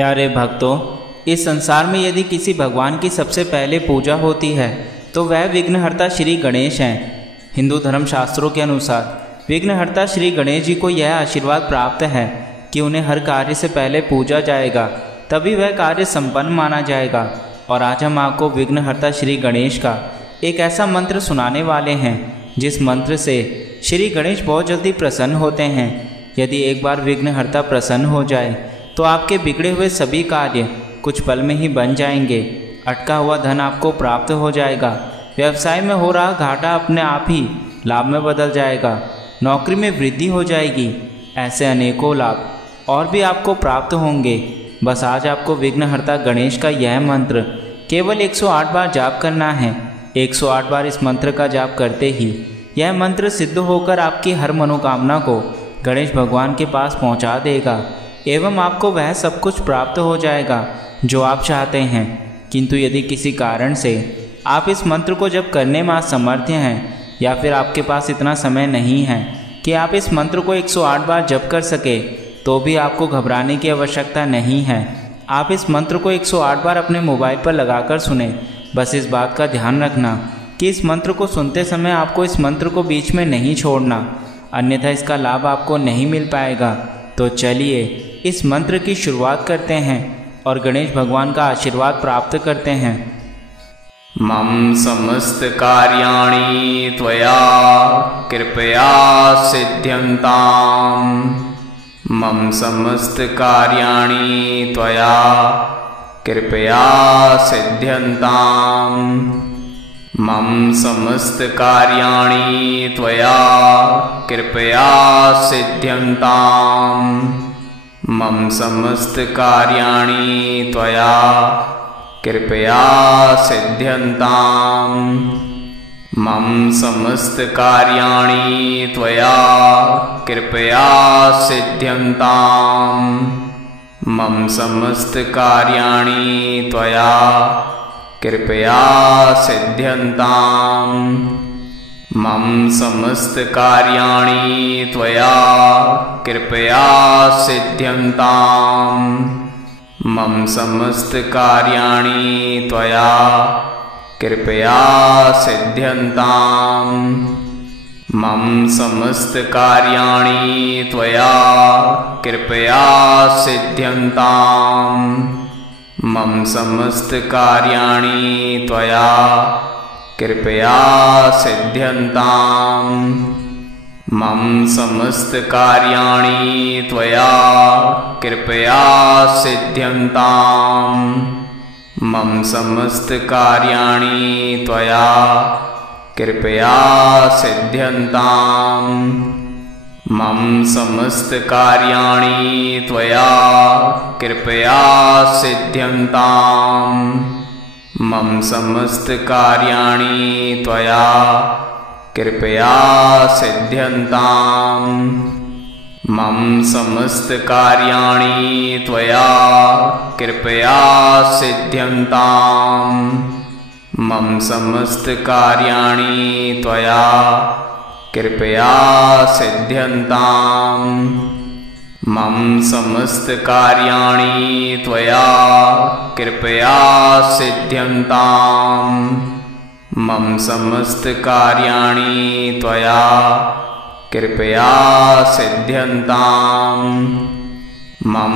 प्यारे भक्तों, इस संसार में यदि किसी भगवान की सबसे पहले पूजा होती है तो वह विघ्नहर्ता श्री गणेश हैं। हिंदू धर्मशास्त्रों के अनुसार विघ्नहर्ता श्री गणेश जी को यह आशीर्वाद प्राप्त है कि उन्हें हर कार्य से पहले पूजा जाएगा, तभी वह कार्य संपन्न माना जाएगा। और आज हम आपको विघ्नहर्ता श्री गणेश का एक ऐसा मंत्र सुनाने वाले हैं जिस मंत्र से श्री गणेश बहुत जल्दी प्रसन्न होते हैं। यदि एक बार विघ्नहर्ता प्रसन्न हो जाए तो आपके बिगड़े हुए सभी कार्य कुछ पल में ही बन जाएंगे। अटका हुआ धन आपको प्राप्त हो जाएगा। व्यवसाय में हो रहा घाटा अपने आप ही लाभ में बदल जाएगा। नौकरी में वृद्धि हो जाएगी। ऐसे अनेकों लाभ और भी आपको प्राप्त होंगे। बस आज आपको विघ्नहर्ता गणेश का यह मंत्र केवल 108 बार जाप करना है। 108 बार इस मंत्र का जाप करते ही यह मंत्र सिद्ध होकर आपकी हर मनोकामना को गणेश भगवान के पास पहुंचा देगा एवं आपको वह सब कुछ प्राप्त हो जाएगा जो आप चाहते हैं। किंतु यदि किसी कारण से आप इस मंत्र को जप करने में असमर्थ हैं या फिर आपके पास इतना समय नहीं है कि आप इस मंत्र को 108 बार जप कर सके, तो भी आपको घबराने की आवश्यकता नहीं है। आप इस मंत्र को 108 बार अपने मोबाइल पर लगाकर सुने। बस इस बात का ध्यान रखना कि इस मंत्र को सुनते समय आपको इस मंत्र को बीच में नहीं छोड़ना, अन्यथा इसका लाभ आपको नहीं मिल पाएगा। तो चलिए इस मंत्र की शुरुआत करते हैं और गणेश भगवान का आशीर्वाद प्राप्त करते हैं। मम समस्त कार्याणि त्वया कृपया सिद्ध्यन्ताम्। मम समस्त कार्याणि त्वया कृपया सिद्ध्यन्ताम्। मम समस्त कार्याणि त्वया कृपया सिद्ध्यन्ताम्। मम समस्त कार्याणि त्वया कृपया सिद्ध्यन्ताम्। मम समस्त कार्याणि त्वया कृपया सिद्ध्यन्ताम्। मम समस्त कार्याणि त्वया कृपया सिद्ध्यन्ताम्। मम समस्त कार्याणि त्वया कृपया सिद्ध्यन्ताम्। मम समस्त कार्याणि त्वया कृपया सिद्ध्यन्ताम्। मम समस्त कार्याणि त्वया कृपया सिद्ध्यन्ताम्। मम समस्त कार्याणि त्वया कृपया सिद्ध्यन्ताम्। मम समस्त कार्याणि त्वया कृपया सिद्ध्यन्ताम्। मम समस्त कार्याणि त्वया कृपया सिद्ध्यन्ताम्। मम समस्त कार्याणि त्वया कृपया सिद्ध्यन्ताम्। मम समस्त कार्याणि त्वया कृपया सिद्ध्यन्ताम्। मम समस्त कार्याणि त्वया कृपया सिद्ध्यन्ताम्। मम समस्त कार्याणि त्वया कृपया सिद्ध्यन्ताम्। मम समस्त कार्याणि त्वया कृपया सिद्ध्यन्ताम्। मम समस्त कार्याणि त्वया कृपया सिद्ध्यन्ताम्।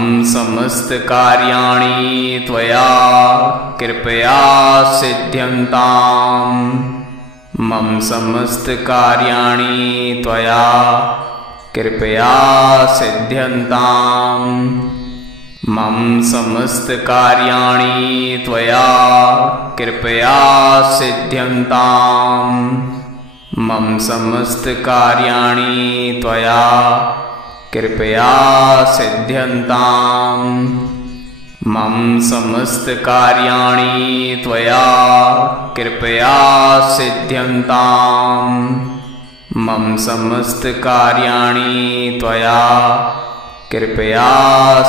मम समस्त कार्याणि त्वया कृपया सिद्ध्यन्ताम्। मम समस्त कार्याणि त्वया कृपया सिद्ध्यन्ताम्। मम समस्त कार्याणि त्वया कृपया सिद्ध्यन्ताम्। मम समस्त कार्याणि त्वया कृपया सिद्ध्यन्ताम्। मम समस्त कार्याणि त्वया कृपया सिद्ध्यन्ताम्। मम समस्त कार्याणि त्वया कृपया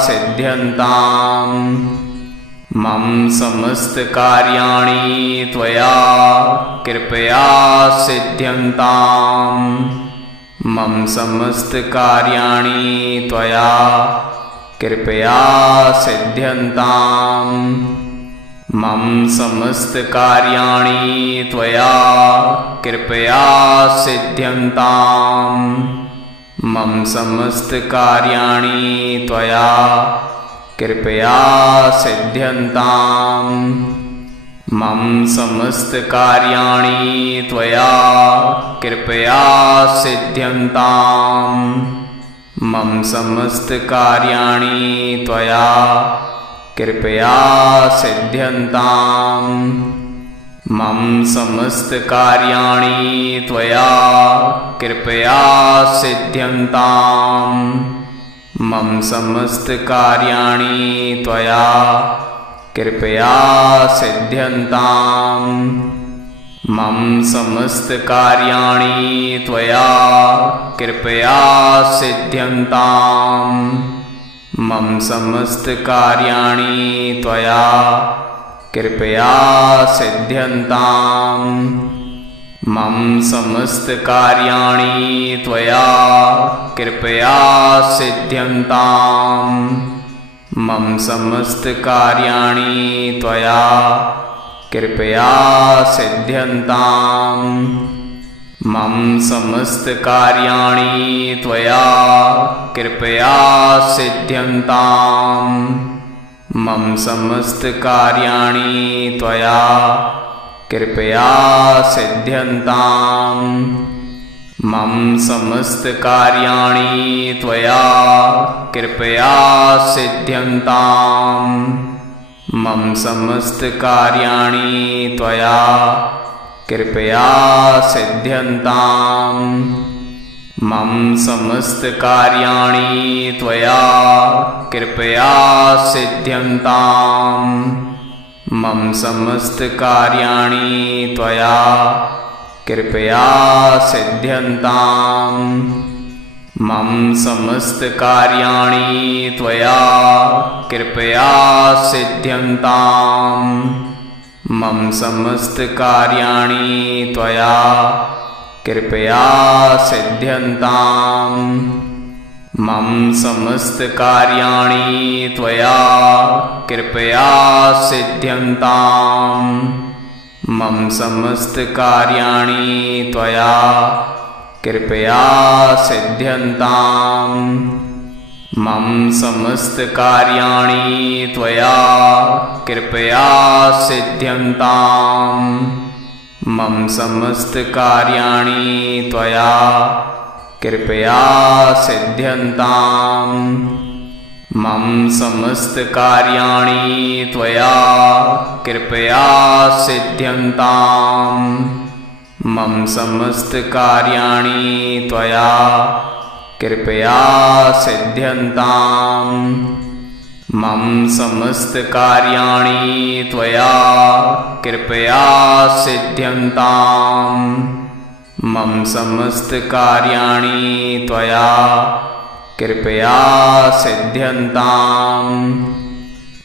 सिद्ध्यन्ताम्। मम समस्त कार्याणि त्वया कृपया सिद्ध्यन्ताम्। मम समस्त कार्याणि त्वया कृपया सिद्ध्यन्ताम्। मम समस्तकार्याणि त्वया कृपया सिद्ध्यन्ताम्। मम समस्तकार्याणि त्वया कृपया सिद्ध्यन्ताम्। मम समस्तकार्याणि त्वया कृपया सिद्ध्यन्ताम्। मम समस्तकार्याणि त्वया कृपया सिद्ध्यन्ताम्। मम समस्तकार्याणि त्वया कृपया सिद्ध्यन्ताम्। मम समस्तकार्याणि त्वया कृपया सिद्ध्यन्ताम्। मम समस्तकार्याणि त्वया कृपया सिद्ध्यन्ताम्। मम समस्तकार्याणि त्वया कृपया सिद्ध्यन्ताम्। मम समस्तकार्याणि त्वया कृपया सिद्ध्यन्ताम्। मम समस्तकार्याणि त्वया कृपया सिद्ध्यन्ताम्। मम समस्तकार्याणि त्वया कृपया सिद्ध्यन्ताम्। मम समस्तकार्याणि त्वया कृपया सिद्ध्यन्ताम्। मम समस्तकार्याणि त्वया कृपया सिद्ध्यन्ताम्। मम समस्तकार्याणि त्वया कृपया सिद्ध्यन्ताम्। मम समस्तकार्याणि त्वया कृपया सिद्ध्यन्ताम्। मम समस्तकार्याणि त्वया कृपया सिद्ध्यन्ताम्। मम समस्तकार्याणि त्वया कृपया सिद्ध्यन्ताम्। मम समस्तकार्याणि त्वया कृपया सिद्ध्यन्ताम्। मम समस्तकार्याणि त्वया कृपया सिद्ध्यन्ताम्। मम समस्तकार्याणि त्वया कृपया सिद्ध्यन्ताम्। मम समस्तकार्याणि त्वया कृपया सिद्ध्यन्ताम्। मम समस्तकार्याणि त्वया कृपया सिद्ध्यन्ताम्। मम समस्तकार्याणि त्वया कृपया सिद्ध्यन्ताम्। मम समस्तकार्याणि त्वया कृपया सिद्ध्यन्ताम्। मम समस्तकार्याणि त्वया कृपया सिद्ध्यन्ताम्। मम समस्तकार्याणि त्वया कृपया सिद्ध्यन्ताम्।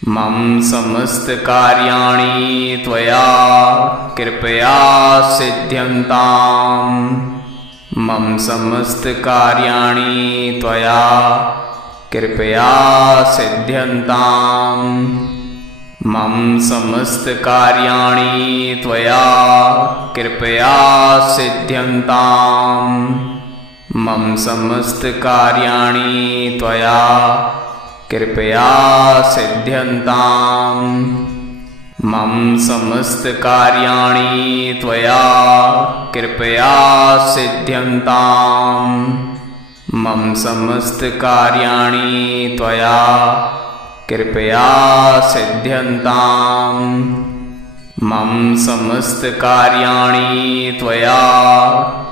मम समस्तकार्याणि त्वया कृपया सिद्ध्यन्ताम्। मम समस्तकार्याणि त्वया कृपया सिद्ध्यन्ताम्। मम समस्तकार्याणि त्वया कृपया सिद्ध्यन्ताम्। मम समस्तकार्याणि त्वया कृपया सिद्ध्यन्ताम्। मम समस्तकार्याणि त्वया कृपया सिद्ध्यन्ताम्। मम समस्तकार्याणि त्वया कृपया सिद्ध्यन्ताम्। मम समस्तकार्याणि त्वया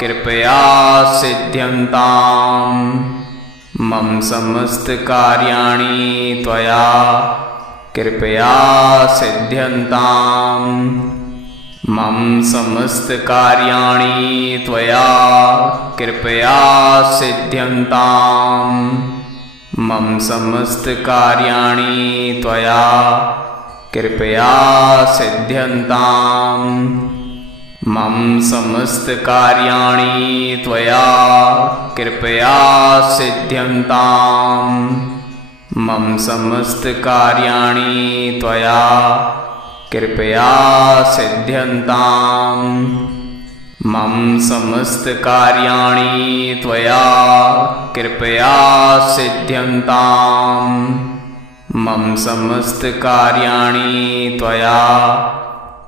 कृपया सिद्ध्यन्ताम्। मम समस्तकार्याणि त्वया कृपया सिद्ध्यन्ताम्। मम समस्तकार्याणि त्वया कृपया सिद्ध्यन्ताम्। मम समस्तकार्याणि त्वया कृपया सिद्ध्यन्ताम्। मम समस्तकार्याणि त्वया कृपया सिद्ध्यन्ताम्। मम समस्तकार्याणि त्वया कृपया सिद्ध्यन्ताम्। मम समस्तकार्याणि त्वया कृपया सिद्ध्यन्ताम्। मम समस्तकार्याणि त्वया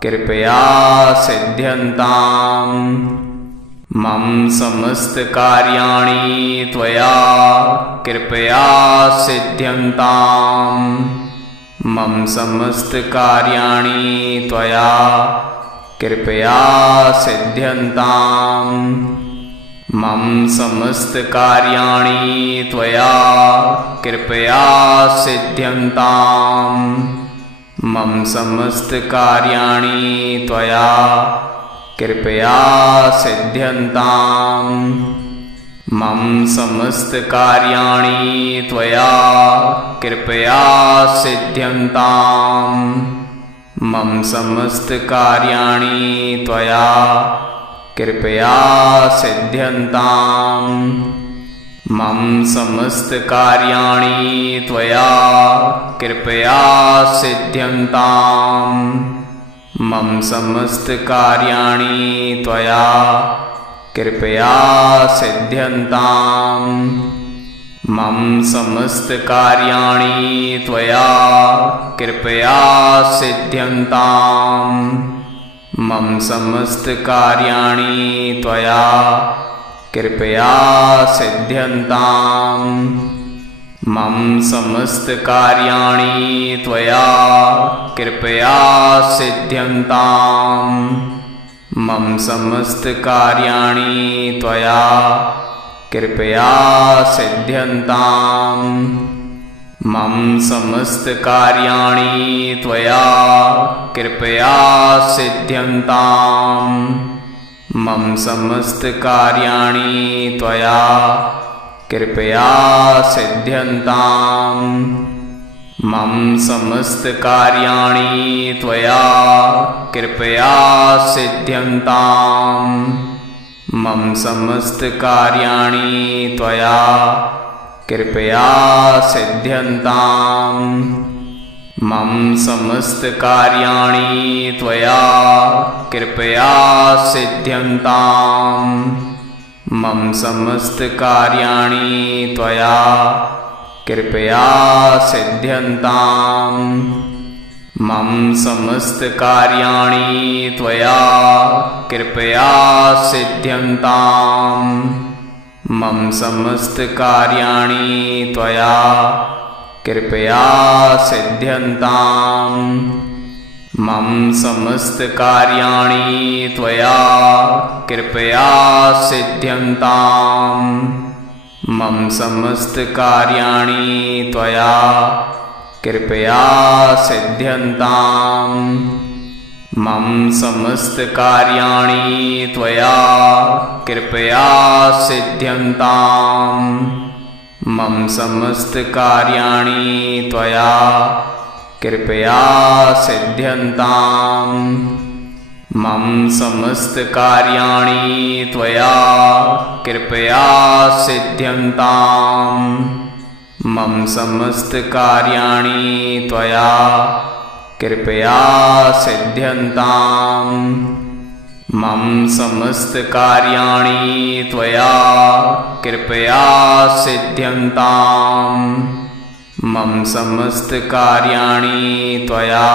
कृपया सिद्ध्यन्ताम्। मम समस्तकार्याणि त्वया कृपया सिद्ध्यन्ताम्। मम समस्तकार्याणि त्वया कृपया सिद्ध्यन्ताम्। मम समस्तकार्याणि त्वया कृपया सिद्ध्यन्ताम्। मम समस्तकार्याणि त्वया कृपया सिद्ध्यन्ताम्। मम समस्तकार्याणि त्वया कृपया सिद्ध्यन्ताम्। मम समस्तकार्याणि त्वया कृपया सिद्ध्यन्ताम्। मम समस्तकार्याणि त्वया कृपया सिद्ध्यन्ताम्। मम समस्तकार्याणि त्वया कृपया सिद्ध्यन्ताम्। मम समस्तकार्याणि त्वया कृपया सिद्ध्यन्ताम्। मम समस्तकार्याणि त्वया कृपया सिद्ध्यन्ताम्। मम समस्तकार्याणि त्वया कृपया सिद्ध्यन्ताम्। मम समस्तकार्याणि त्वया कृपया सिद्ध्यन्ताम्। मम समस्तकार्याणि त्वया कृपया सिद्ध्यन्ताम्। मम समस्तकार्याणि त्वया कृपया सिद्ध्यन्ताम्। मम समस्तकार्याणि त्वया कृपया सिद्ध्यन्ताम्। मम समस्तकार्याणि त्वया कृपया सिद्ध्यन्ताम्। मम समस्तकार्याणि त्वया कृपया सिद्ध्यन्ताम्। मम समस्तकार्याणि त्वया कृपया सिद्ध्यन्ताम्। मम समस्तकार्याणि त्वया कृपया सिद्ध्यन्ताम्। मम समस्तकार्याणि त्वया कृपया सिद्ध्यन्ताम्। मम समस्तकार्याणि त्वया कृपया सिद्ध्यन्ताम्। मम समस्तकार्याणि त्वया कृपया सिद्ध्यन्ताम्। मम समस्तकार्याणि त्वया कृपया सिद्ध्यन्ताम्। मम समस्तकार्याणि त्वया कृपया सिद्ध्यन्ताम्। मम समस्तकार्याणि त्वया कृपया सिद्ध्यन्ताम्। मम समस्तकार्याणि त्वया कृपया सिद्ध्यन्ताम्। मम समस्तकार्याणि त्वया कृपया सिद्ध्यन्ताम्। मम समस्तकार्याणि त्वया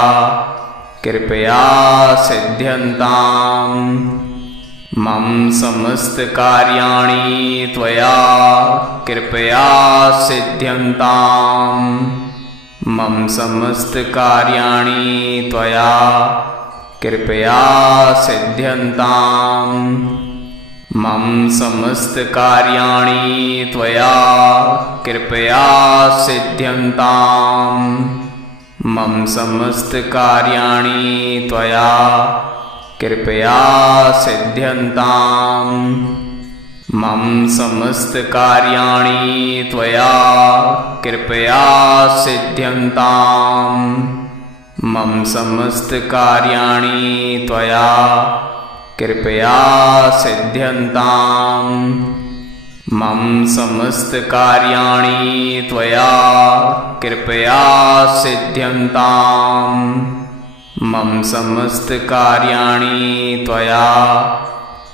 कृपया सिद्ध्यन्ताम्। मम समस्तकार्याणि त्वया कृपया सिद्ध्यन्ताम्। मम समस्तकार्याणि त्वया कृपया सिद्ध्यन्ताम्। मम समस्तकार्याणि त्वया कृपया सिद्ध्यन्ताम्। मम समस्तकार्याणि त्वया कृपया सिद्ध्यन्ताम्। मम समस्तकार्याणि त्वया कृपया सिद्ध्यन्ताम्। मम समस्तकार्याणि त्वया कृपया सिद्ध्यन्ताम्। मम समस्तकार्याणि त्वया कृपया सिद्ध्यन्ताम् मम समस्तकार्याणि त्वया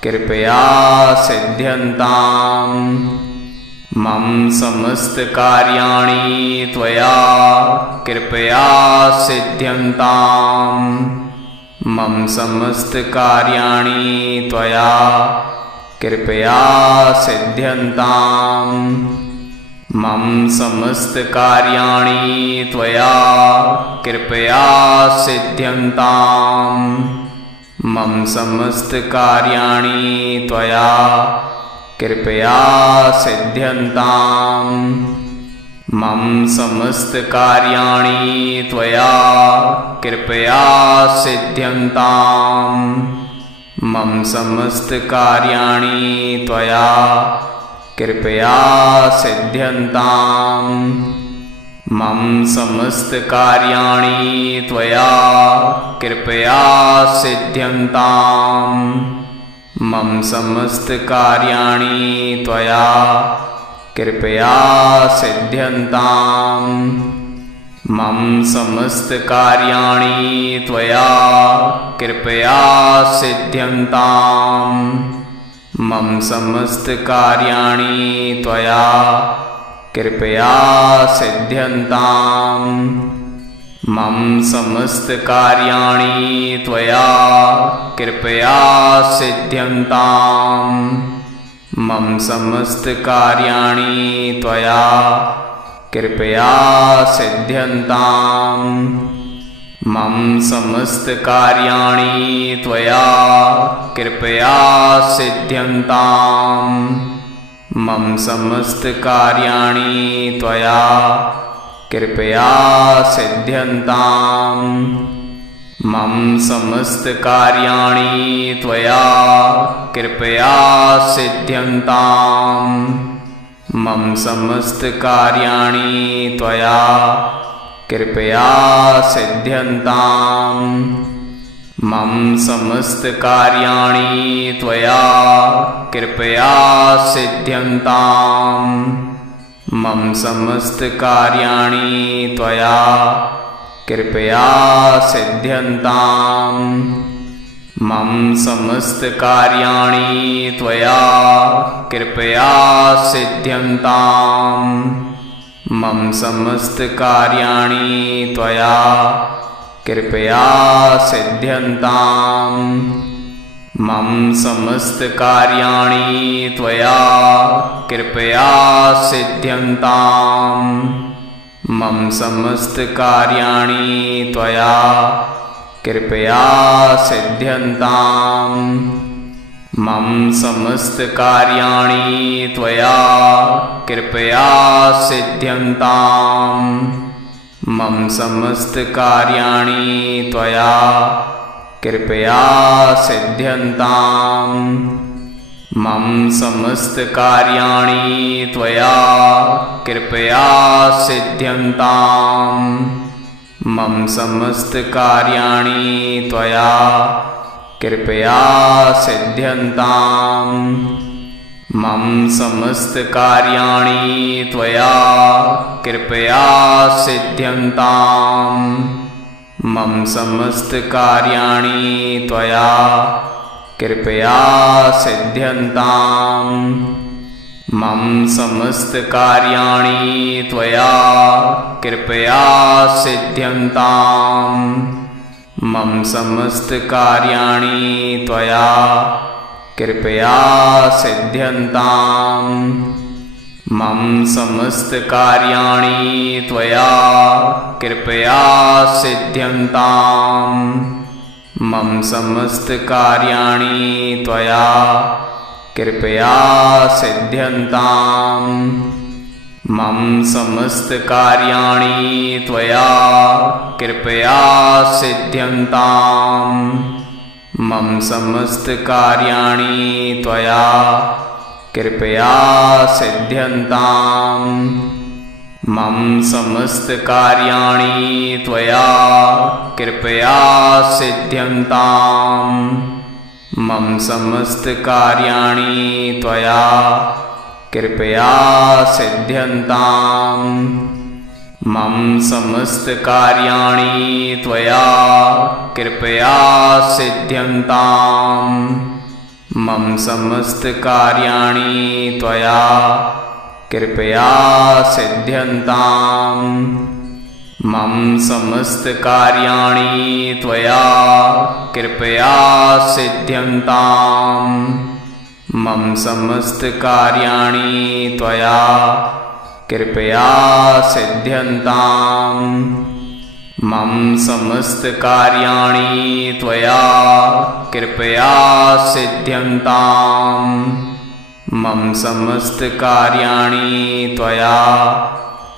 कृपया सिद्ध्यन्ताम् मम समस्तकार्याणि त्वया कृपया सिद्ध्यन्ताम् मम समस्तकार्याणि त्वया कृपया सिद्ध्यन्ताम् मम समस्तकार्याणि त्वया कृपया सिद्ध्यन्ताम् मम समस्तकार्याणि त्वया कृपया सिद्ध्यन्ताम् मम समस्तकार्याणि त्वया कृपया सिद्ध्यन्ताम् मम समस्तकार्याणि त्वया कृपया सिद्ध्यन्ताम् मम समस्तकार्याणि त्वया कृपया सिद्ध्यन्ताम् मम समस्तकार्याणि त्वया कृपया सिद्ध्यन्ताम् मम समस्तकार्याणि त्वया कृपया सिद्ध्यन्ताम् मम समस्तकार्याणि त्वया कृपया सिद्ध्यन्ताम् मम समस्तकार्याणि त्वया कृपया सिद्ध्यन्ताम् मम समस्तकार्याणि त्वया कृपया सिद्ध्यन्ताम् मम समस्तकार्याणि त्वया कृपया सिद्ध्यन्ताम् मम समस्तकार्याणि त्वया कृपया सिद्ध्यन्ताम् मम समस्तकार्याणि त्वया कृपया सिद्ध्यन्ताम् मम समस्तकार्याणि त्वया कृपया सिद्ध्यन्ताम् मम समस्तकार्याणि त्वया कृपया सिद्ध्यन्ताम् मम समस्तकार्याणि त्वया कृपया सिद्ध्यन्ताम् मम समस्तकार्याणि त्वया कृपया सिद्ध्यन्ताम् मम समस्तकार्याणि त्वया कृपया सिद्ध्यन्ताम् मम समस्तकार्याणि त्वया कृपया सिद्ध्यन्ताम् मम समस्तकार्याणि त्वया कृपया सिद्ध्यन्ताम् मम समस्तकार्याणि त्वया कृपया सिद्ध्यन्ताम् मम समस्तकार्याणि त्वया कृपया सिद्ध्यन्ताम् मम समस्तकार्याणि त्वया कृपया सिद्ध्यन्ताम् मम समस्तकार्याणि त्वया कृपया सिद्ध्यन्ताम् मम समस्तकार्याणि त्वया कृपया सिद्ध्यन्ताम् मम समस्तकार्याणि त्वया कृपया सिद्ध्यन्ताम् मम समस्तकार्याणि त्वया कृपया सिद्ध्यन्ताम् मम समस्तकार्याणि त्वया कृपया सिद्ध्यन्ताम् मम समस्तकार्याणि त्वया कृपया सिद्ध्यन्ताम् मम समस्तकार्याणि त्वया कृपया सिद्ध्यन्ताम् मम समस्तकार्याणि त्वया कृपया सिद्ध्यन्ताम् मम समस्तकार्याणि त्वया कृपया सिद्ध्यन्ताम् मम समस्तकार्याणि त्वया कृपया सिद्ध्यन्ताम् मम समस्तकार्याणि त्वया कृपया सिद्ध्यन्ताम्। मम समस्तकार्याणि त्वया कृपया सिद्ध्यन्ताम्। मम समस्तकार्याणि त्वया कृपया सिद्ध्यन्ताम्। मम समस्तकार्याणि त्वया कृपया सिद्ध्यन्ताम्। मम समस्तकार्याणि त्वया कृपया सिद्ध्यन्ताम्। मम समस्तकार्याणि त्वया कृपया सिद्ध्यन्ताम्। मम समस्तकार्याणि त्वया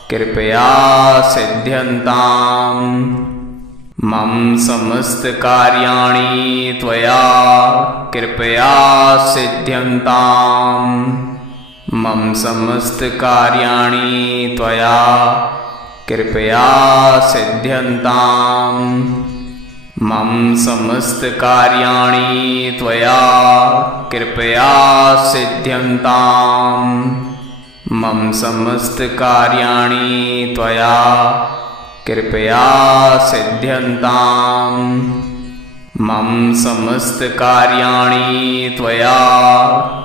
कृपया सिद्ध्यन्ताम्। मम समस्तकार्याणि त्वया कृपया सिद्ध्यन्ताम्। मम समस्तकार्याणि त्वया कृपया सिद्ध्यन्ताम्। मम समस्तकार्याणि त्वया कृपया सिद्ध्यन्ताम्। मम समस्तकार्याणि त्वया कृपया सिद्ध्यन्ताम्। मम समस्तकार्याणि त्वया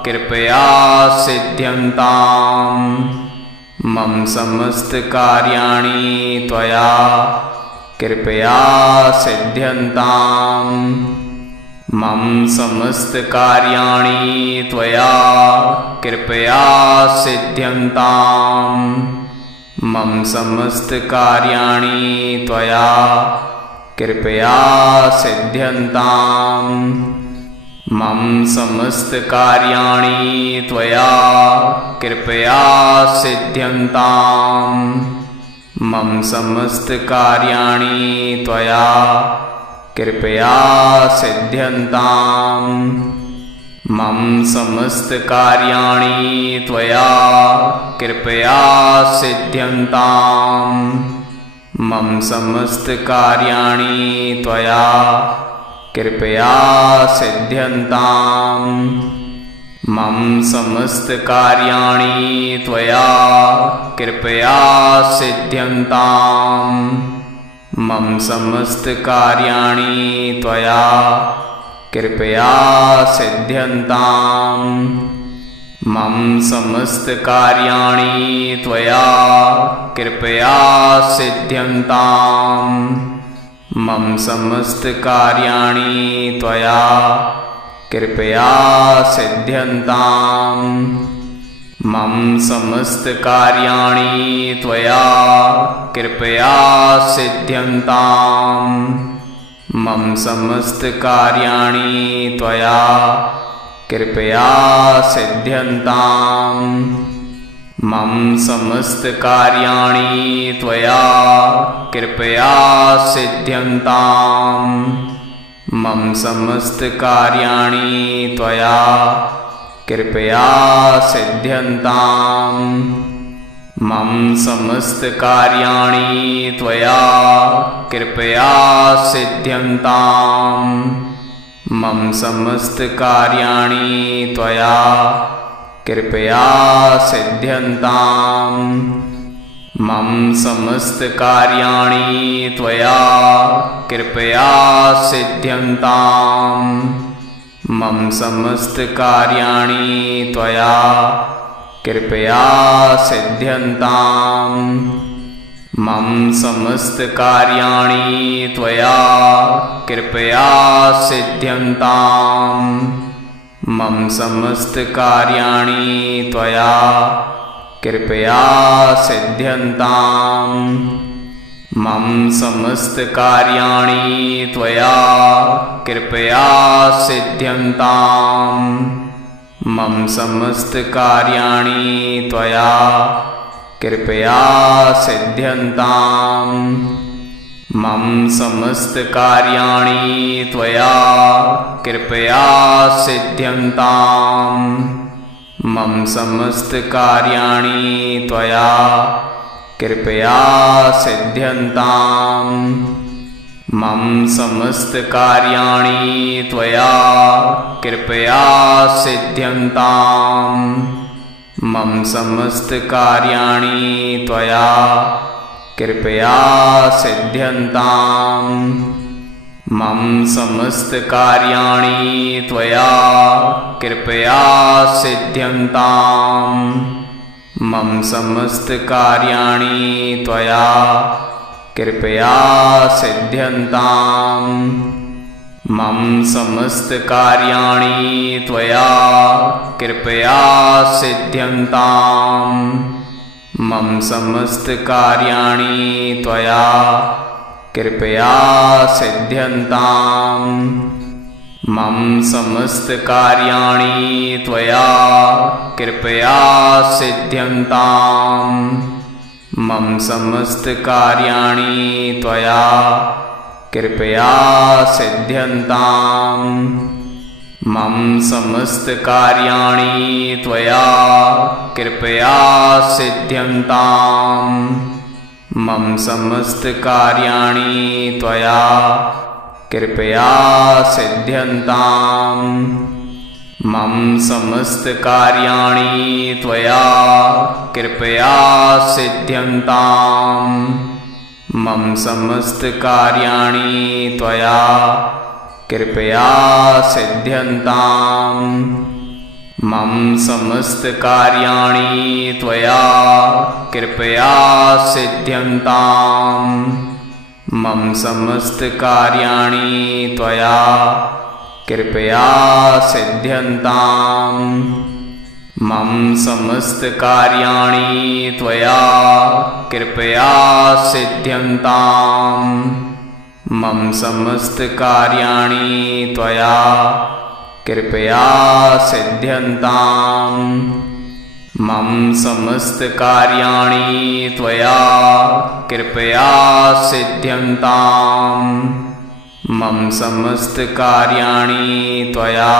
कृपया सिद्ध्यन्ताम्। मम समस्तकार्याणि त्वया कृपया सिद्ध्यन्ताम्। मम समस्तकार्याणि त्वया कृपया सिद्ध्यन्ताम्। मम समस्तकार्याणि त्वया कृपया सिद्ध्यन्ताम्। मम समस्तकार्याणि त्वया कृपया सिद्ध्यन्ताम्। मम समस्तकार्याणि त्वया कृपया सिद्ध्यन्ताम्। मम समस्तकार्याणि त्वया कृपया सिद्ध्यन्ताम्। मम समस्तकार्याणि त्वया कृपया सिद्ध्यन्ताम्। मम समस्तकार्याणि त्वया कृपया सिद्ध्यन्ताम्। मम समस्तकार्याणि त्वया कृपया सिद्ध्यन्ताम्। मम समस्तकार्याणि त्वया कृपया सिद्ध्यन्ताम्। मम समस्तकार्याणि त्वया कृपया सिद्ध्यन्ताम्। मम समस्तकार्याणि त्वया कृपया सिद्ध्यन्ताम्। मम समस्तकार्याणि त्वया कृपया सिद्ध्यन्ताम्। मम समस्तकार्याणि त्वया कृपया सिद्ध्यन्ताम्। मम समस्तकार्याणि त्वया कृपया सिद्ध्यन्ताम्। मम समस्तकार्याणि त्वया कृपया सिद्ध्यन्ताम्। मम समस्तकार्याणि त्वया कृपया सिद्ध्यन्ताम्। मम समस्तकार्याणि त्वया कृपया सिद्ध्यन्ताम्। मम समस्तकार्याणि त्वया कृपया सिद्ध्यन्ताम्। मम समस्तकार्याणि त्वया कृपया सिद्ध्यन्ताम्। मम समस्तकार्याणि त्वया कृपया सिद्ध्यन्ताम्। मम समस्तकार्याणि त्वया कृपया सिद्ध्यन्ताम्। मम समस्तकार्याणि त्वया कृपया सिद्ध्यन्ताम्। मम समस्तकार्याणि त्वया कृपया सिद्ध्यन्ताम्। मम समस्तकार्याणि त्वया कृपया सिद्ध्यन्ताम्। मम समस्तकार्याणि त्वया कृपया सिद्ध्यन्ताम्। मम समस्तकार्याणि त्वया कृपया सिद्ध्यन्ताम्। मम समस्तकार्याणि त्वया कृपया सिद्ध्यन्ताम्। मम समस्तकार्याणि त्वया कृपया सिद्ध्यन्ताम्। मम समस्तकार्याणि त्वया कृपया सिद्ध्यन्ताम्। मम समस्तकार्याणि त्वया कृपया सिद्ध्यन्ताम्। मम समस्तकार्याणि त्वया कृपया सिद्ध्यन्ताम्। मम समस्तकार्याणि त्वया कृपया सिद्ध्यन्ताम्। मम समस्तकार्याणि त्वया कृपया सिद्ध्यन्ताम्। मम समस्तकार्याणि त्वया कृपया सिद्ध्यन्ताम्। मम समस्तकार्याणि त्वया कृपया सिद्ध्यन्ताम्। मम समस्तकार्याणि त्वया कृपया सिद्ध्यन्ताम्। मम समस्तकार्याणि त्वया कृपया सिद्ध्यन्ताम्। मम समस्तकार्याणि त्वया कृपया सिद्ध्यन्ताम्। मम समस्तकार्याणि त्वया कृपया सिद्ध्यन्ताम्। मम समस्तकार्याणि त्वया कृपया सिद्ध्यन्ताम्। मम समस्तकार्याणि त्वया कृपया सिद्ध्यन्ताम्। मम समस्तकार्याणि त्वया कृपया सिद्ध्यन्ताम्। मम समस्तकार्याणि त्वया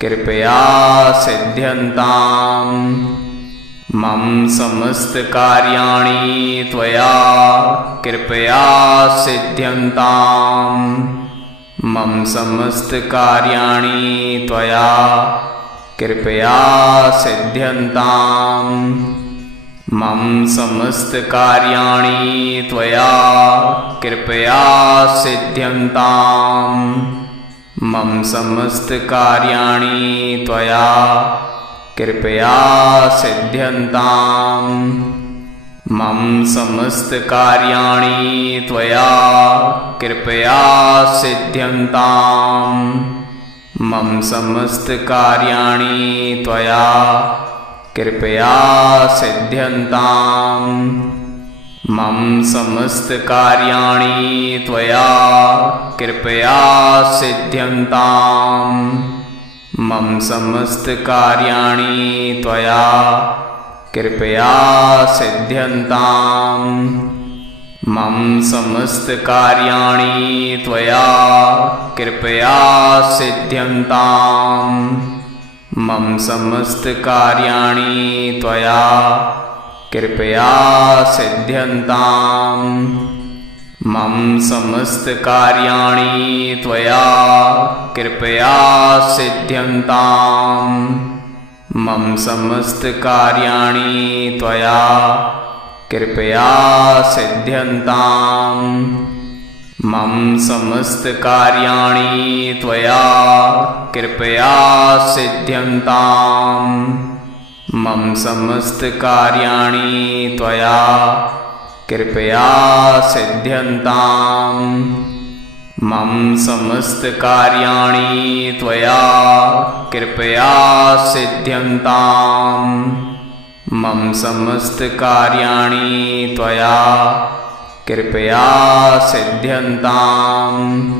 कृपया सिद्ध्यन्ताम्। मम समस्तकार्याणि त्वया कृपया सिद्ध्यन्ताम्। मम समस्तकार्याणि त्वया कृपया सिद्ध्यन्ताम्। मम समस्तकार्याणि त्वया कृपया सिद्ध्यन्ताम्। मम समस्तकार्याणि त्वया कृपया सिद्ध्यन्ताम्। मम समस्तकार्याणि त्वया कृपया सिद्ध्यन्ताम्। मम समस्तकार्याणि त्वया कृपया सिद्ध्यन्ताम्। मम समस्तकार्याणि त्वया कृपया सिद्ध्यन्ताम्। मम समस्तकार्याणि त्वया कृपया सिद्ध्यन्ताम्। मम समस्तकार्याणि त्वया कृपया सिद्ध्यन्ताम्। मम समस्तकार्याणि त्वया कृपया सिद्ध्यन्ताम्। मम समस्तकार्याणि त्वया कृपया सिद्ध्यन्ताम्। मम समस्तकार्याणि त्वया कृपया सिद्ध्यन्ताम्। मम समस्तकार्याणि त्वया कृपया सिद्ध्यन्ताम्। मम समस्तकार्याणि त्वया कृपया सिद्ध्यन्ताम्। मम समस्तकार्याणि त्वया कृपया सिद्ध्यन्ताम्।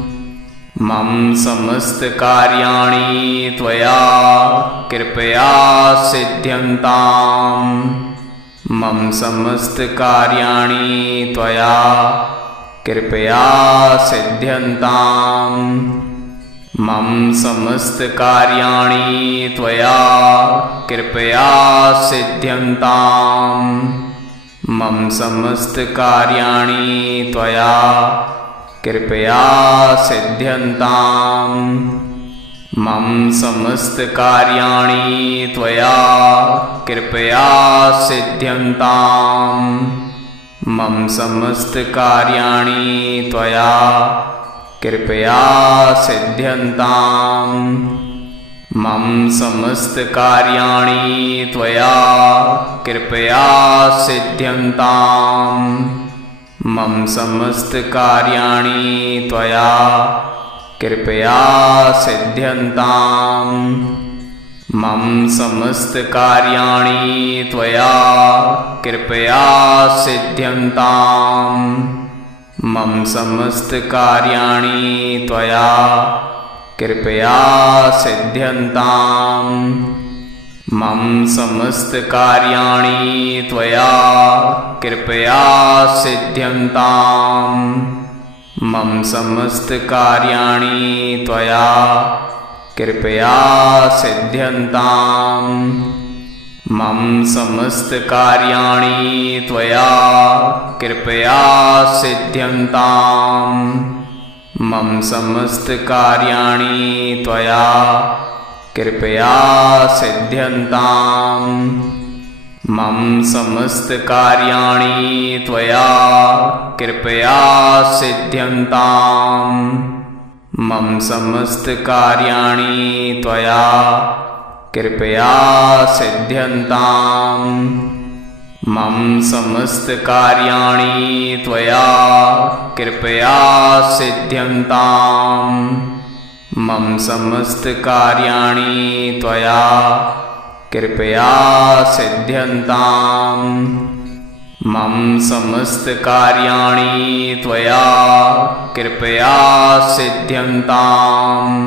मम समस्तकार्याणि त्वया कृपया सिद्ध्यन्ताम्। मम समस्तकार्याणि त्वया कृपया सिद्ध्यन्ताम्। मम समस्तकार्याणि त्वया कृपया सिद्ध्यन्ताम्। मम समस्तकार्याणि त्वया कृपया सिद्ध्यन्ताम्। मम समस्तकार्याणि त्वया कृपया सिद्ध्यन्ताम् मम समस्तकार्याणि त्वया कृपया सिद्ध्यन्ताम् मम समस्तकार्याणि त्वया कृपया सिद्ध्यन्ताम् मम समस्तकार्याणि त्वया कृपया सिद्ध्यन्ताम् मम समस्तकार्याणि त्वया कृपया सिद्ध्यन्ताम् मम समस्तकार्याणि त्वया कृपया सिद्ध्यन्ताम् मम समस्तकार्याणि त्वया कृपया सिद्ध्यन्ताम् मम समस्तकार्याणि त्वया कृपया सिद्ध्यन्ताम् मम समस्तकार्याणि त्वया कृपया सिद्ध्यन्ताम् मम समस्तकार्याणि त्वया कृपया सिद्ध्यन्ताम् मम समस्तकार्याणि त्वया कृपया सिद्ध्यन्ताम् मम समस्तकार्याणि त्वया कृपया सिद्ध्यन्ताम् मम समस्तकार्याणि त्वया कृपया सिद्ध्यन्ताम् मम समस्तकार्याणि त्वया कृपया सिद्ध्यन्ताम् मम समस्तकार्याणि त्वया कृपया सिद्ध्यन्ताम्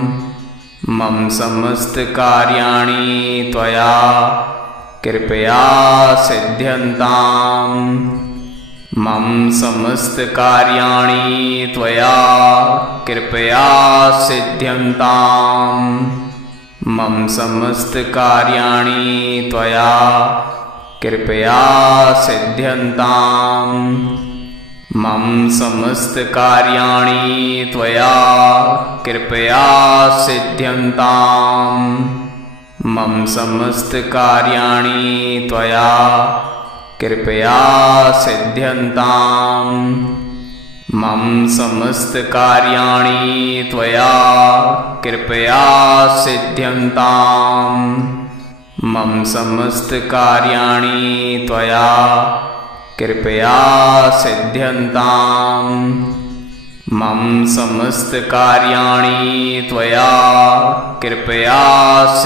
मम समस्तकार्याणि त्वया कृपया सिद्ध्यन्ताम् मम समस्तकार्याणि त्वया कृपया सिद्ध्यन्ताम् मम समस्तकार्याणि त्वया कृपया सिद्ध्यन्ताम् मम समस्तकार्याणि त्वया कृपया सिद्ध्यन्ताम् मम समस्तकार्याणि त्वया कृपया सिद्ध्यन्ताम् मम समस्तकार्याणि त्वया कृपया सिद्ध्यन्ताम् मम समस्तकार्याणि त्वया कृपया सिद्ध्यन्ताम् मम समस्तकार्याणि त्वया कृपया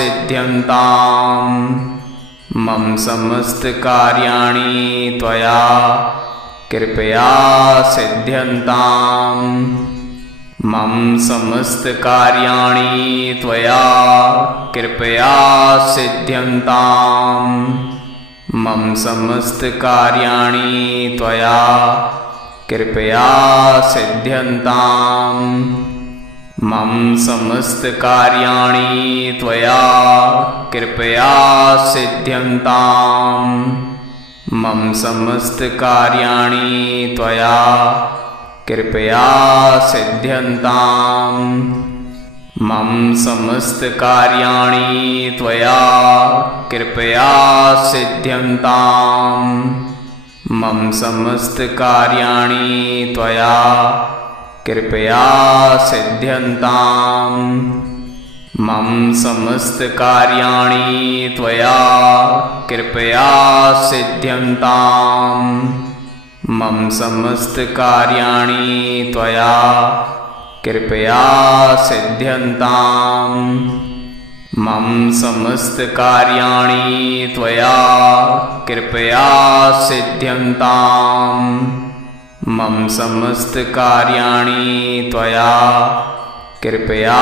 सिद्ध्यन्ताम् मम समस्तकार्याणि त्वया कृपया सिद्ध्यन्ताम् मम समस्तकार्याणि त्वया कृपया सिद्ध्यन्ताम् मम समस्तकार्याणि त्वया कृपया सिद्ध्यन्ताम् मम समस्तकार्याणि त्वया कृपया सिद्ध्यन्ताम् मम समस्तकार्याणि त्वया कृपया सिद्ध्यन्ताम् मम समस्तकार्याणि त्वया कृपया सिद्ध्यन्ताम् मम समस्तकार्याणि त्वया कृपया सिद्ध्यन्ताम् मम समस्तकार्याणि त्वया कृपया सिद्ध्यन्ताम् मम समस्तकार्याणि त्वया कृपया सिद्ध्यन्ताम् मम समस्तकार्याणि त्वया कृपया सिद्ध्यन्ताम् मम समस्तकार्याणि त्वया कृपया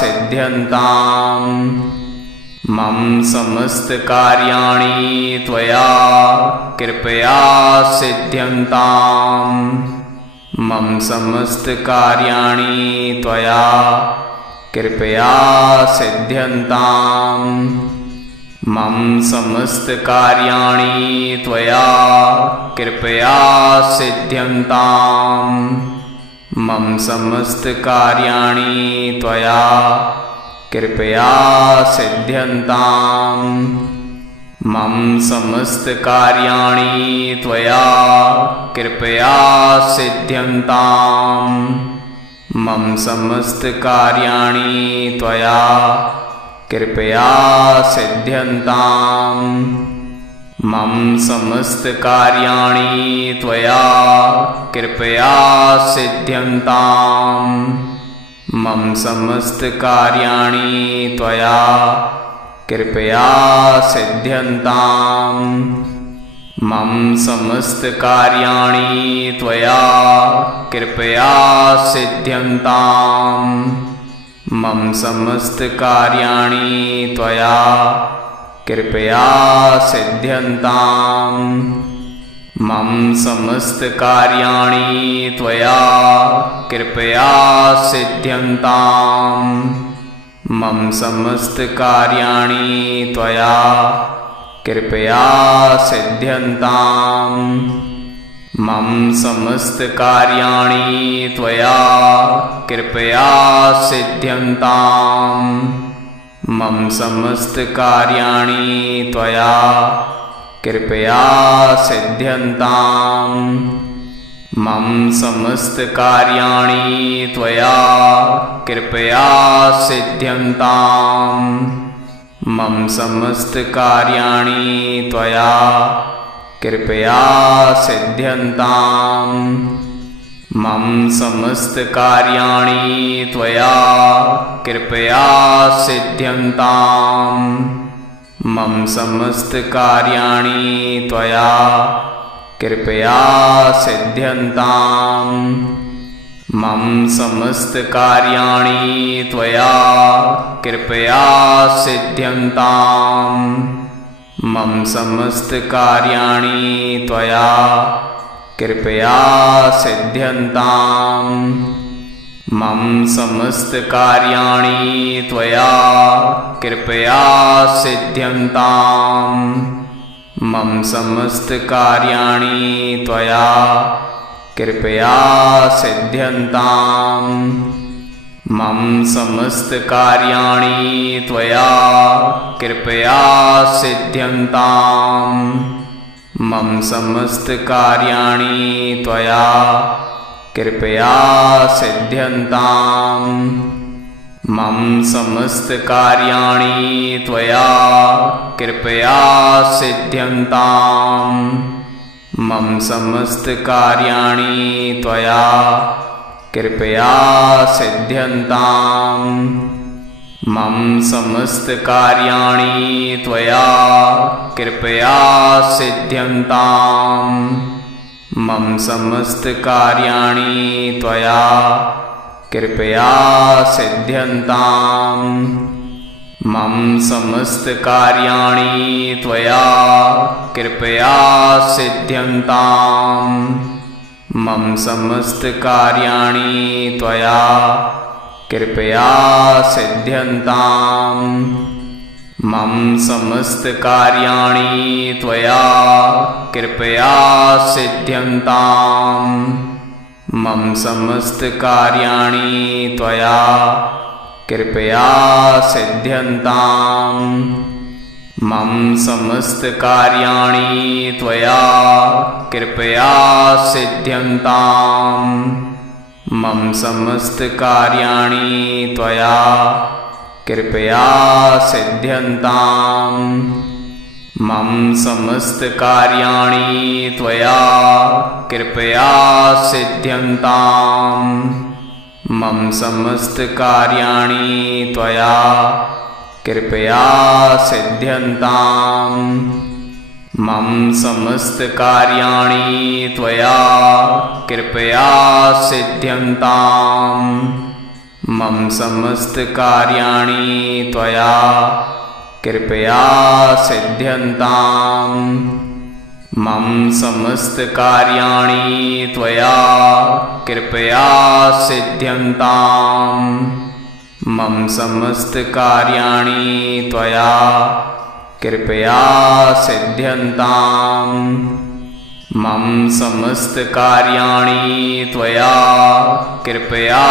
सिद्ध्यन्ताम् मम समस्तकार्याणि त्वया कृपया सिद्ध्यन्ताम् मम समस्तकार्याणि त्वया कृपया सिद्ध्यन्ताम् मम समस्तकार्याणि त्वया कृपया सिद्ध्यन्ताम् मम समस्तकार्याणि त्वया कृपया सिद्ध्यन्ताम्। मम समस्तकार्याणि त्वया कृपया सिद्ध्यन्ताम्। मम समस्तकार्याणि त्वया कृपया सिद्ध्यन्ताम्। मम समस्तकार्याणि त्वया कृपया सिद्ध्यन्ताम्। मम समस्तकार्याणि त्वया कृपया सिद्ध्यन्ताम्। मम समस्तकार्याणि त्वया कृपया सिद्ध्यन्ताम्। मम समस्तकार्याणि त्वया कृपया सिद्ध्यन्ताम्। मम समस्तकार्याणि त्वया कृपया सिद्ध्यन्ताम्। मम समस्तकार्याणि त्वया कृपया सिद्ध्यन्ताम्। मम समस्तकार्याणि त्वया कृपया सिद्ध्यन्ताम्। मम समस्तकार्याणि त्वया कृपया सिद्ध्यन्ताम्। मम समस्तकार्याणि त्वया कृपया सिद्ध्यन्ताम्। मम समस्तकार्याणि त्वया कृपया सिद्ध्यन्ताम्। मम समस्तकार्याणि त्वया कृपया सिद्ध्यन्ताम्। मम समस्तकार्याणि त्वया कृपया सिद्ध्यन्ताम्। मम समस्तकार्याणि त्वया कृपया सिद्ध्यन्ताम्। मम समस्तकार्याणि त्वया कृपया सिद्ध्यन्ताम्। मम समस्तकार्याणि त्वया कृपया सिद्ध्यन्ताम्। मम समस्तकार्याणि त्वया कृपया सिद्ध्यन्ताम्। मम समस्तकार्याणि त्वया कृपया सिद्ध्यन्ताम्। मम समस्तकार्याणि त्वया कृपया सिद्ध्यन्ताम्। मम समस्तकार्याणि त्वया कृपया सिद्ध्यन्ताम्। मम समस्तकार्याणि त्वया कृपया सिद्ध्यन्ताम्। मम समस्तकार्याणि त्वया कृपया सिद्ध्यन्ताम्। मम समस्तकार्याणि त्वया कृपया सिद्ध्यन्ताम्। मम समस्तकार्याणि त्वया कृपया सिद्ध्यन्ताम्। मम समस्तकार्याणि त्वया कृपया सिद्ध्यन्ताम्। मम समस्तकार्याणि त्वया कृपया सिद्ध्यन्ताम्। मम समस्तकार्याणि त्वया कृपया सिद्ध्यन्ताम्। मम समस्तकार्याणि त्वया कृपया सिद्ध्यन्ताम्। मम समस्तकार्याणि त्वया कृपया सिद्ध्यन्ताम्। मम समस्तकार्याणि त्वया कृपया सिद्ध्यन्ताम्। मम समस्तकार्याणि त्वया कृपया सिद्ध्यन्ताम्। मम समस्तकार्याणि त्वया कृपया सिद्ध्यन्ताम्। मम समस्तकार्याणि त्वया कृपया सिद्ध्यन्ताम्। मम समस्तकार्याणि त्वया कृपया सिद्ध्यन्ताम्। मम समस्तकार्याणि त्वया कृपया सिद्ध्यन्ताम्। मम समस्तकार्याणि त्वया कृपया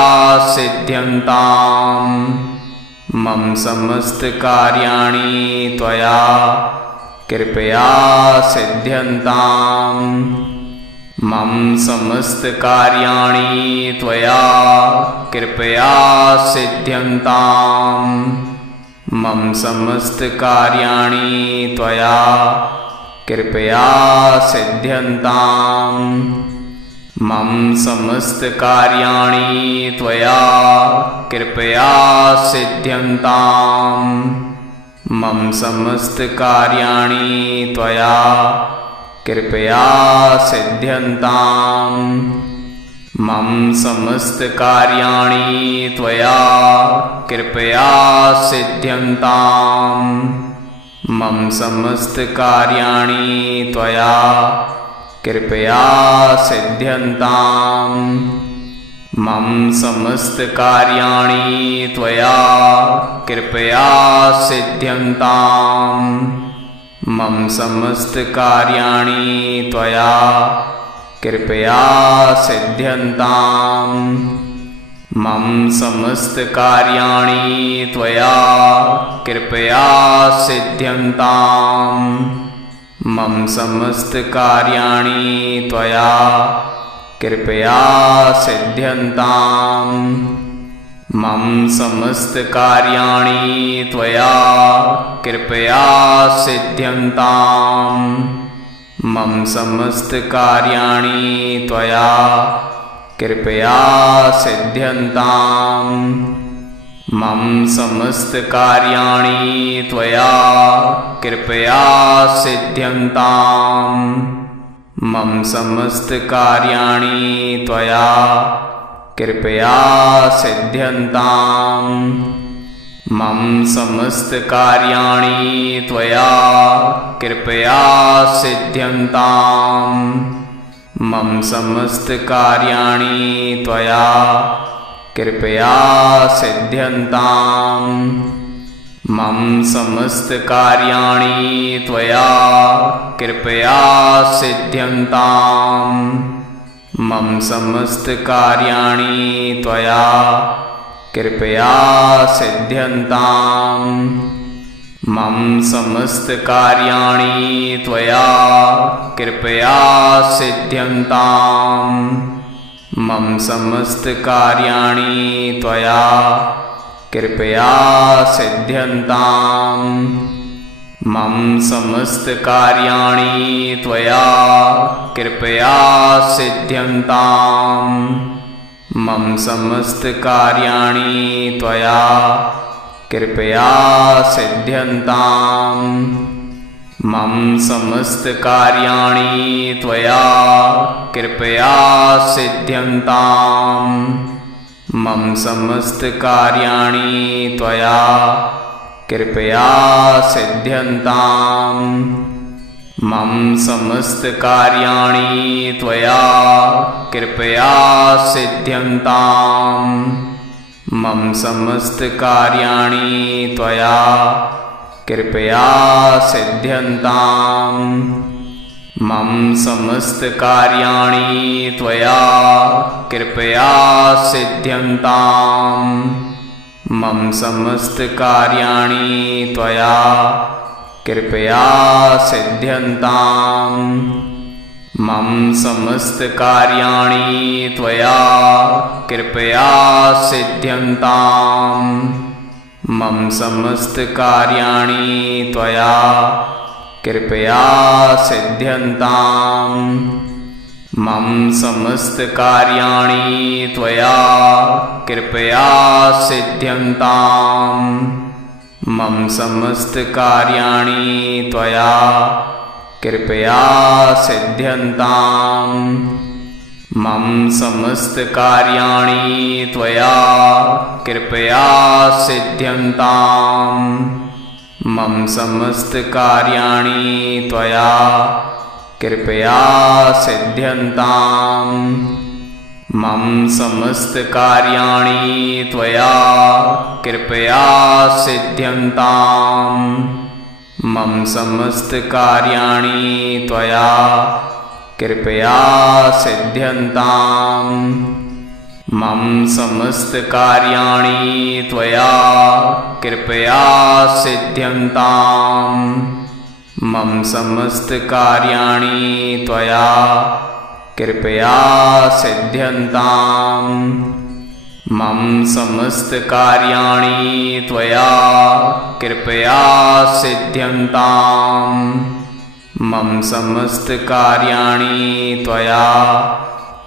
सिद्ध्यन्ताम्। मम समस्तकार्याणि त्वया कृपया सिद्ध्यन्ताम्। मम समस्तकार्याणि त्वया कृपया सिद्ध्यन्ताम्। मम समस्तकार्याणि त्वया कृपया सिद्ध्यन्ताम्। मम समस्तकार्याणि त्वया कृपया सिद्ध्यन्ताम्। मम समस्तकार्याणि त्वया कृपया सिद्ध्यन्ताम्। मम समस्तकार्याणि त्वया कृपया सिद्ध्यन्ताम्। मम समस्तकार्याणि त्वया कृपया सिद्ध्यन्ताम्। मम समस्तकार्याणि त्वया कृपया सिद्ध्यन्ताम्। मम समस्तकार्याणि त्वया कृपया सिद्ध्यन्ताम्। मम समस्तकार्याणि त्वया कृपया सिद्ध्यन्ताम्। मम समस्तकार्याणि त्वया कृपया सिद्ध्यन्ताम्। मम समस्तकार्याणि त्वया कृपया सिद्ध्यन्ताम्। मम समस्तकार्याणि त्वया कृपया सिद्ध्यन्ताम्। मम समस्तकार्याणि त्वया कृपया सिद्ध्यन्ताम्। मम समस्तकार्याणि त्वया कृपया सिद्ध्यन्ताम्। मम समस्तकार्याणि त्वया कृपया सिद्ध्यन्ताम्। मम समस्तकार्याणि त्वया कृपया सिद्ध्यन्ताम्। मम समस्तकार्याणि त्वया कृपया सिद्ध्यन्ताम्। मम समस्तकार्याणि त्वया कृपया सिद्ध्यन्ताम्। मम समस्तकार्याणि त्वया कृपया सिद्ध्यन्ताम्। मम समस्तकार्याणि त्वया कृपया सिद्ध्यन्ताम्। मम समस्तकार्याणि त्वया कृपया सिद्ध्यन्ताम्। मम समस्तकार्याणि त्वया कृपया सिद्ध्यन्ताम्। मम समस्तकार्याणि त्वया कृपया सिद्ध्यन्ताम्। मम समस्तकार्याणि त्वया कृपया सिद्ध्यन्ताम्। मम समस्तकार्याणि त्वया कृपया सिद्ध्यन्ताम्। मम समस्तकार्याणि त्वया कृपया सिद्ध्यन्ताम्। मम समस्तकार्याणि त्वया कृपया सिद्ध्यन्ताम्। मम समस्तकार्याणि त्वया कृपया सिद्ध्यन्ताम्। मम समस्तकार्याणि त्वया कृपया सिद्ध्यन्ताम्। मम समस्तकार्याणि त्वया कृपया सिद्ध्यन्ताम्। मम समस्तकार्याणि त्वया कृपया सिद्ध्यन्ताम्। मम समस्तकार्याणि त्वया कृपया सिद्ध्यन्ताम्। मम समस्तकार्याणि त्वया कृपया सिद्ध्यन्ताम्। मम समस्तकार्याणि त्वया कृपया सिद्ध्यन्ताम्। मम समस्तकार्याणि त्वया कृपया सिद्ध्यन्ताम्। मम समस्तकार्याणि त्वया कृपया सिद्ध्यन्ताम्। मम समस्तकार्याणि त्वया कृपया सिद्ध्यन्ताम्। मम समस्तकार्याणि त्वया कृपया सिद्ध्यन्ताम्। मम समस्तकार्याणि त्वया कृपया सिद्ध्यन्ताम्। मम समस्तकार्याणि त्वया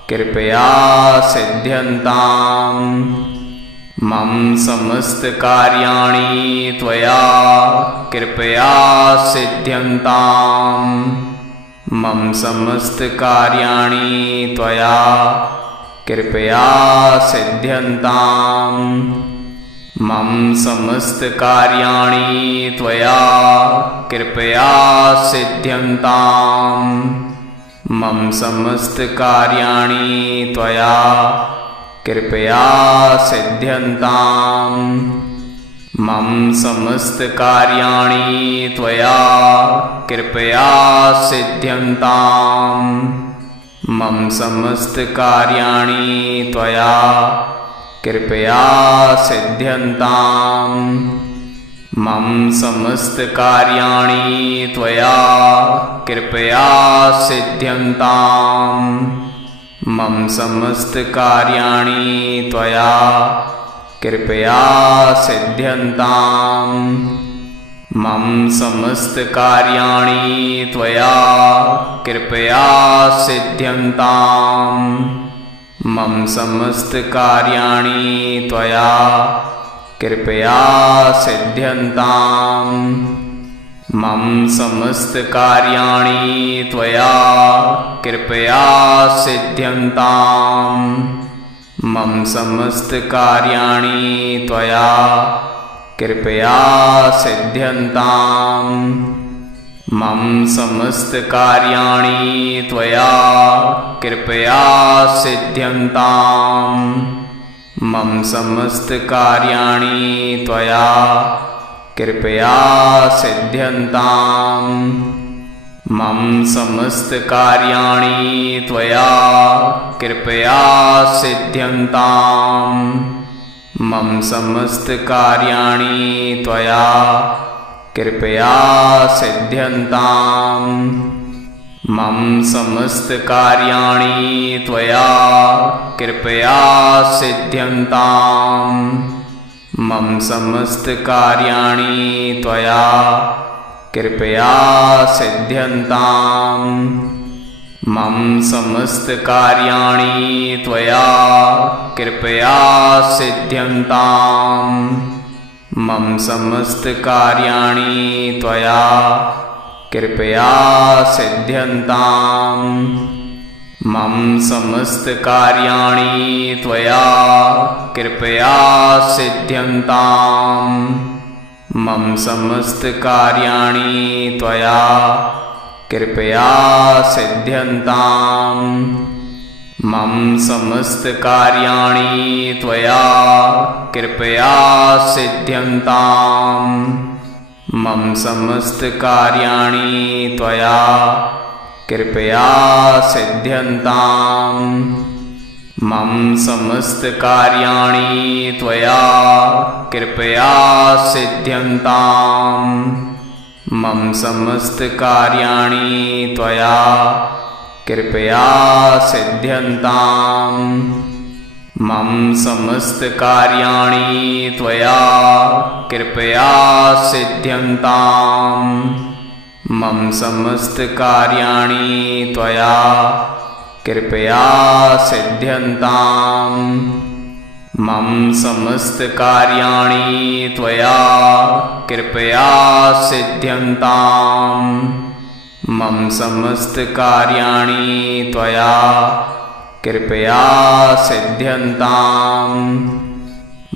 कृपया सिद्ध्यन्ताम्। मम समस्तकार्याणि त्वया कृपया सिद्ध्यन्ताम्। मम समस्तकार्याणि त्वया कृपया सिद्ध्यन्ताम्। मम समस्तकार्याणि त्वया कृपया सिद्ध्यन्ताम्। मम समस्तकार्याणि त्वया कृपया सिद्ध्यन्ताम्। मम समस्तकार्याणि त्वया कृपया सिद्ध्यन्ताम्। मम समस्तकार्याणि त्वया कृपया सिद्ध्यन्ताम्। मम समस्तकार्याणि त्वया कृपया सिद्ध्यन्ताम्। मम समस्तकार्याणि त्वया कृपया सिद्ध्यन्ताम्। मम समस्तकार्याणि त्वया कृपया सिद्ध्यन्ताम्। मम समस्तकार्याणि त्वया कृपया सिद्ध्यन्ताम्। मम समस्तकार्याणि त्वया कृपया सिद्ध्यन्ताम्। मम समस्तकार्याणि त्वया कृपया सिद्ध्यन्ताम्। मम समस्तकार्याणि त्वया कृपया सिद्ध्यन्ताम्। मम समस्तकार्याणि त्वया कृपया सिद्ध्यन्ताम्। मम समस्तकार्याणि त्वया कृपया सिद्ध्यन्ताम्। मम समस्तकार्याणि त्वया कृपया सिद्ध्यन्ताम्। मम समस्तकार्याणि त्वया कृपया सिद्ध्यन्ताम्। मम समस्तकार्याणि त्वया कृपया सिद्ध्यन्ताम्। मम समस्तकार्याणि त्वया कृपया सिद्ध्यन्ताम्। मम समस्तकार्याणि त्वया कृपया सिद्ध्यन्ताम्। मम समस्तकार्याणि त्वया कृपया सिद्ध्यन्ताम्। मम समस्तकार्याणि त्वया कृपया सिद्ध्यन्ताम्। मम समस्तकार्याणि त्वया कृपया सिद्ध्यन्ताम्। मम समस्तकार्याणि त्वया कृपया सिद्ध्यन्ताम्। मम समस्तकार्याणि त्वया कृपया सिद्ध्यन्ताम्। मम समस्तकार्याणि त्वया कृपया सिद्ध्यन्ताम्। मम समस्तकार्याणि त्वया कृपया सिद्ध्यन्ताम्। मम समस्तकार्याणि त्वया कृपया सिद्ध्यन्ताम्। मम समस्तकार्याणि त्वया कृपया सिद्ध्यन्ताम्। मम समस्तकार्याणि त्वया कृपया सिद्ध्यन्ताम्।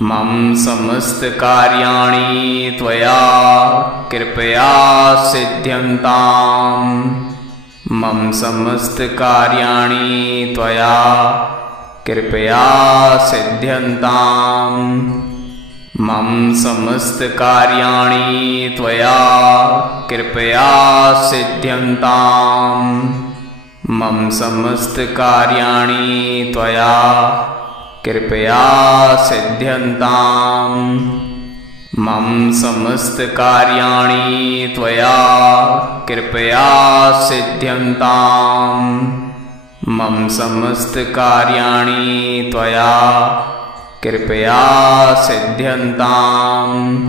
मम समस्तकार्याणि त्वया कृपया सिद्ध्यन्ताम्। मम समस्तकार्याणि त्वया कृपया सिद्ध्यन्ताम्। मम समस्तकार्याणि त्वया कृपया सिद्ध्यन्ताम्। मम समस्तकार्याणि त्वया कृपया सिद्ध्यन्ताम्। मम समस्तकार्याणि त्वया कृपया सिद्ध्यन्ताम्। मम समस्तकार्याणि त्वया कृपया सिद्ध्यन्ताम्।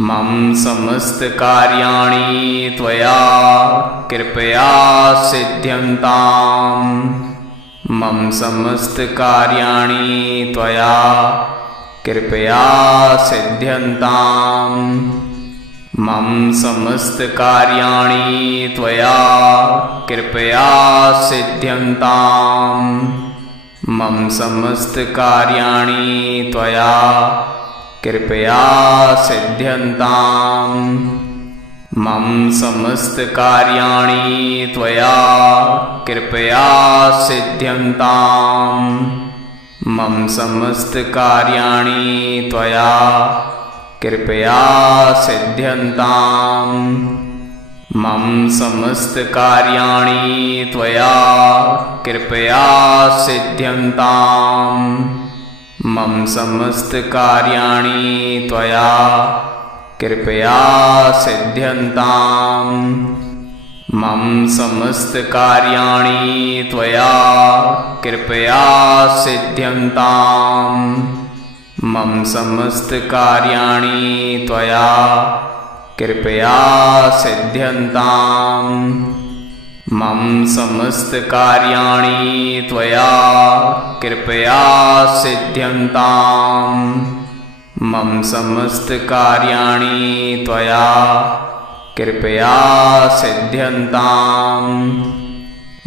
मम समस्तकार्याणि त्वया कृपया सिद्ध्यन्ताम्। मम समस्तकार्याणि त्वया कृपया सिद्ध्यन्ताम्। मम समस्तकार्याणि त्वया कृपया सिद्ध्यन्ताम्। मम समस्तकार्याणि त्वया कृपया सिद्ध्यन्ताम्। मम समस्तकार्याणि त्वया कृपया सिद्ध्यन्ताम्। मम समस्तकार्याणि त्वया कृपया सिद्ध्यन्ताम्। मम समस्तकार्याणि त्वया कृपया सिद्ध्यन्ताम्। मम समस्तकार्याणि त्वया कृपया सिद्ध्यन्ताम्। मम समस्तकार्याणि त्वया कृपया सिद्ध्यन्ताम्। मम समस्तकार्याणि त्वया कृपया सिद्ध्यन्ताम्। मम समस्तकार्याणि त्वया कृपया सिद्ध्यन्ताम्। मम समस्तकार्याणि त्वया कृपया सिद्ध्यन्ताम्।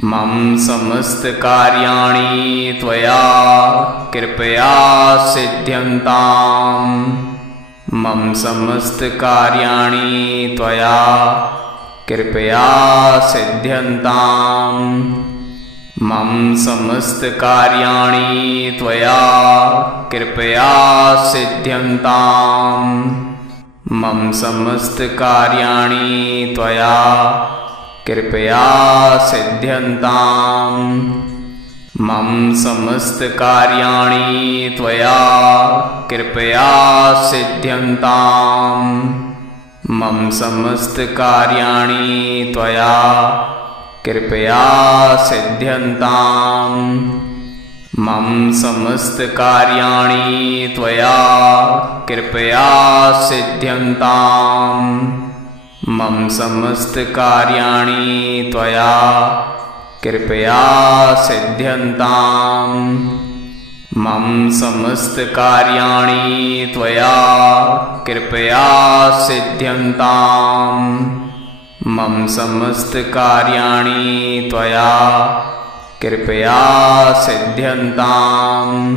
मम समस्तकार्याणि त्वया कृपया सिद्ध्यन्ताम्। मम समस्तकार्याणि त्वया कृपया सिद्ध्यन्ताम्। मम समस्तकार्याणि त्वया कृपया सिद्ध्यन्ताम्। मम समस्तकार्याणि त्वया कृपया सिद्ध्यन्ताम्। मम समस्तकार्याणि त्वया कृपया सिद्ध्यन्ताम्। मम समस्तकार्याणि त्वया कृपया सिद्ध्यन्ताम्। मम समस्तकार्याणि त्वया कृपया सिद्ध्यन्ताम्। मम समस्तकार्याणि त्वया कृपया सिद्ध्यन्ताम्। मम समस्तकार्याणि त्वया कृपया सिद्ध्यन्ताम्। मम समस्तकार्याणि त्वया कृपया सिद्ध्यन्ताम्।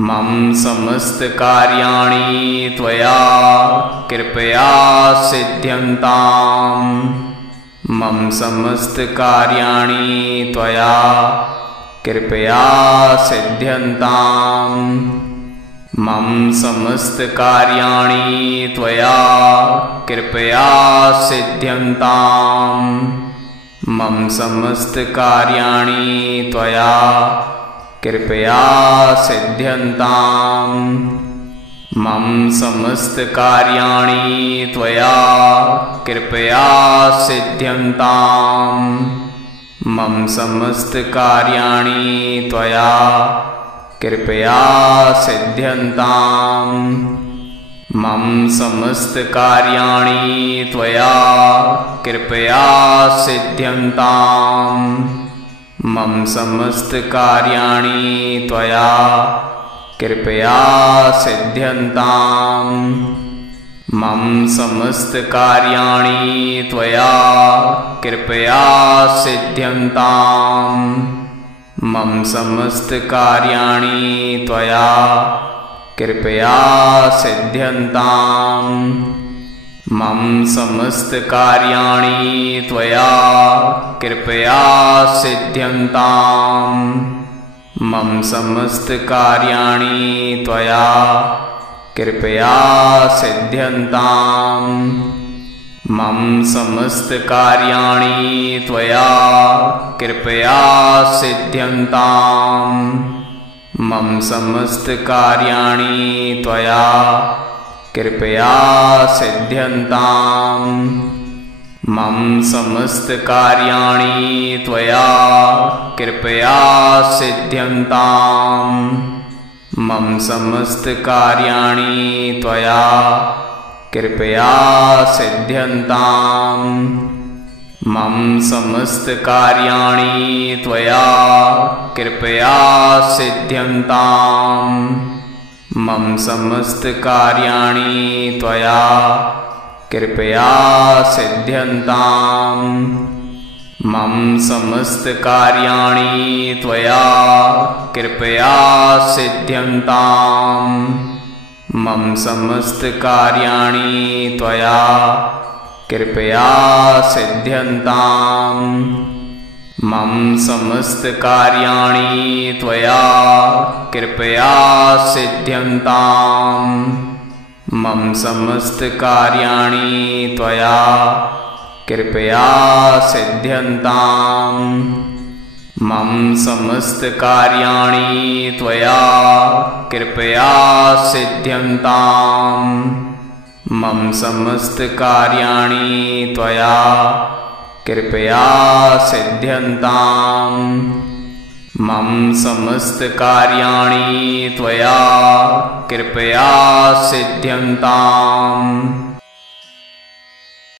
मम समस्तकार्याणि त्वया कृपया सिद्ध्यन्ताम्। मम समस्तकार्याणि त्वया कृपया सिद्ध्यन्ताम्। मम समस्तकार्याणि त्वया कृपया सिद्ध्यन्ताम्। मम समस्तकार्याणि त्वया कृपया सिद्ध्यन्ताम्। मम समस्तकार्याणि त्वया कृपया सिद्ध्यन्ताम्। मम समस्तकार्याणि त्वया कृपया सिद्ध्यन्ताम्। मम समस्तकार्याणि त्वया कृपया सिद्ध्यन्ताम्। मम समस्तकार्याणि त्वया कृपया सिद्ध्यन्ताम्। मम समस्तकार्याणि त्वया कृपया सिद्ध्यन्ताम्। मम समस्तकार्याणि त्वया कृपया सिद्ध्यन्ताम्। मम समस्तकार्याणि त्वया कृपया सिद्ध्यन्ताम्। मम समस्तकार्याणि त्वया कृपया सिद्ध्यन्ताम्। मम समस्तकार्याणि त्वया कृपया सिद्ध्यन्ताम्। मम समस्तकार्याणि त्वया कृपया सिद्ध्यन्ताम्। मम समस्तकार्याणि त्वया कृपया सिद्ध्यन्ताम्। मम समस्तकार्याणि त्वया कृपया सिद्ध्यन्ताम्। मम समस्तकार्याणि त्वया कृपया सिद्ध्यन्ताम्। मम समस्तकार्याणि त्वया कृपया सिद्ध्यन्ताम्। मम समस्तकार्याणि त्वया कृपया सिद्ध्यन्ताम्। मम समस्तकार्याणि त्वया कृपया सिद्ध्यन्ताम्। मम समस्तकार्याणि त्वया कृपया सिद्ध्यन्ताम्। मम समस्तकार्याणि त्वया कृपया सिद्ध्यन्ताम्। मम समस्तकार्याणि त्वया कृपया सिद्ध्यन्ताम्। मम समस्तकार्याणि त्वया कृपया सिद्ध्यन्ताम्। मम समस्तकार्याणि त्वया कृपया सिद्ध्यन्ताम्।